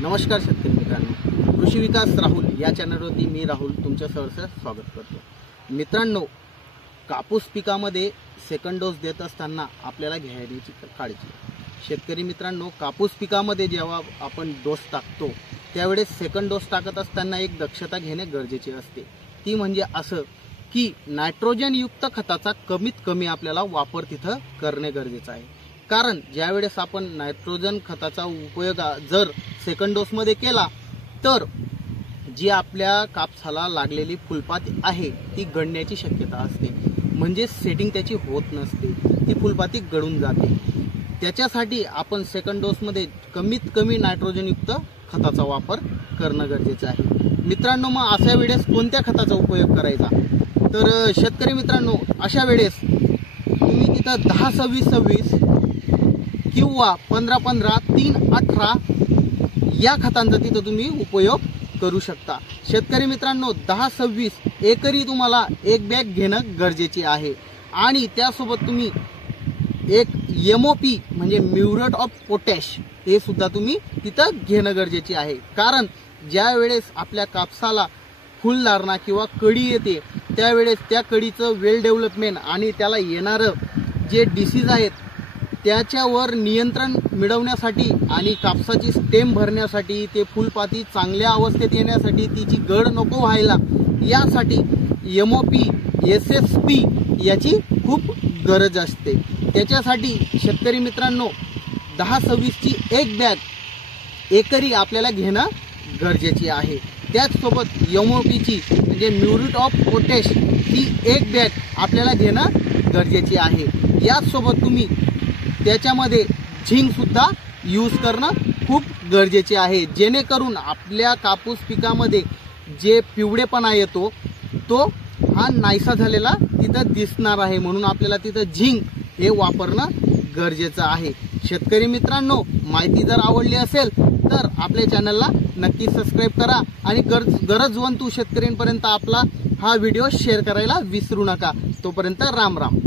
नमस्कार शेतकरी मित्रांनो, कृषी विकास राहुल या चॅनलवरती मी राहुल तुमचं सहर्ष स्वागत करतो। मित्रांनो, कापूस पिकामध्ये सेकंड डोस देत असताना आपल्याला घ्यायची काळजी। शेतकरी मित्रांनो, कापूस पिकामध्ये जेव्हा आपण डोस टाकतो त्यावेळेस सेकंड डोस टाकत असताना एक दक्षता घेणे गरजेचे असते। ती म्हणजे असं की नायट्रोजन युक्त खताचा कमीत कमी आपल्याला वापर तिथं करणे गरजेचं आहे। कारण ज्यावेळेस आपण नायट्रोजन खताचा उपयोग जर सेकंड डोस मध्ये केला तर जी आपल्या कापसाला लागलेली फुलपाती आहे ती गळण्याची शक्यता असते, म्हणजे सेटिंग त्याची होत नसते, ती फुलपाती गळून जाते। त्याच्यासाठी आपण सेकंड डोस मध्ये कमीत कमी नायट्रोजन युक्त खताचा वापर करणं गरजेचं आहे। मित्रांनो, मग अशा वेळेस कोणत्या खताचा उपयोग करायचा? तर शेतकरी मित्रांनो, अशा वेळेस तुम्ही तिथं 10-26-26 किंवा 15-15 3-18 या खतांचा तिथं तुम्ही उपयोग करू शकता। शेतकरी मित्रांनो, 10-26 एकरी तुम्हाला एक बॅग घेणं गरजेची आहे आणि त्यासोबत तुम्ही एक MOP म्हणजे म्युरेट ऑफ पोटॅश हे सुद्धा तुम्ही तिथं घेणं गरजेचे आहे। कारण ज्या वेळेस आपल्या कापसाला फुलधारणा किंवा कळी येते त्यावेळेस त्या कळीचं वेल डेव्हलपमेंट आणि त्याला येणारं जे डिसीज आहेत त्याच्यावर नियंत्रण मिळवण्यासाठी आणि कापसाची स्टेम भरण्यासाठी, ते फुलपाती चांगल्या अवस्थेत येण्यासाठी, तिची गळ नको व्हायला यासाठी MOP SSP याची खूप गरज असते। त्याच्यासाठी शेतकरी मित्रांनो, 10-26 ची एक बॅग एकरी आपल्याला घेणं गरजेची आहे। त्याचसोबत MOP ची म्हणजे म्युरेट ऑफ पोटॅश ही एक बॅग आपल्याला घेणं गरजेची आहे। याचसोबत तुम्ही त्याच्यामध्ये झिंक सुद्धा यूज करणं खूप गरजेचे आहे, जेणेकरून आपल्या कापूस पिकामध्ये जे पिवळेपणा येतो तो हा नाहीसा झालेला तिथं दिसणार आहे, म्हणून आपल्याला तिथं झिंक हे वापरणं गरजेचं आहे। शेतकरी मित्रांनो, माहिती जर आवडली असेल तर आपल्या चॅनलला नक्की सबस्क्राइब करा आणि गरजवंत शेतकऱ्यांपर्यंत आपला हा व्हिडिओ शेअर करायला विसरू नका। तोपर्यंत राम राम।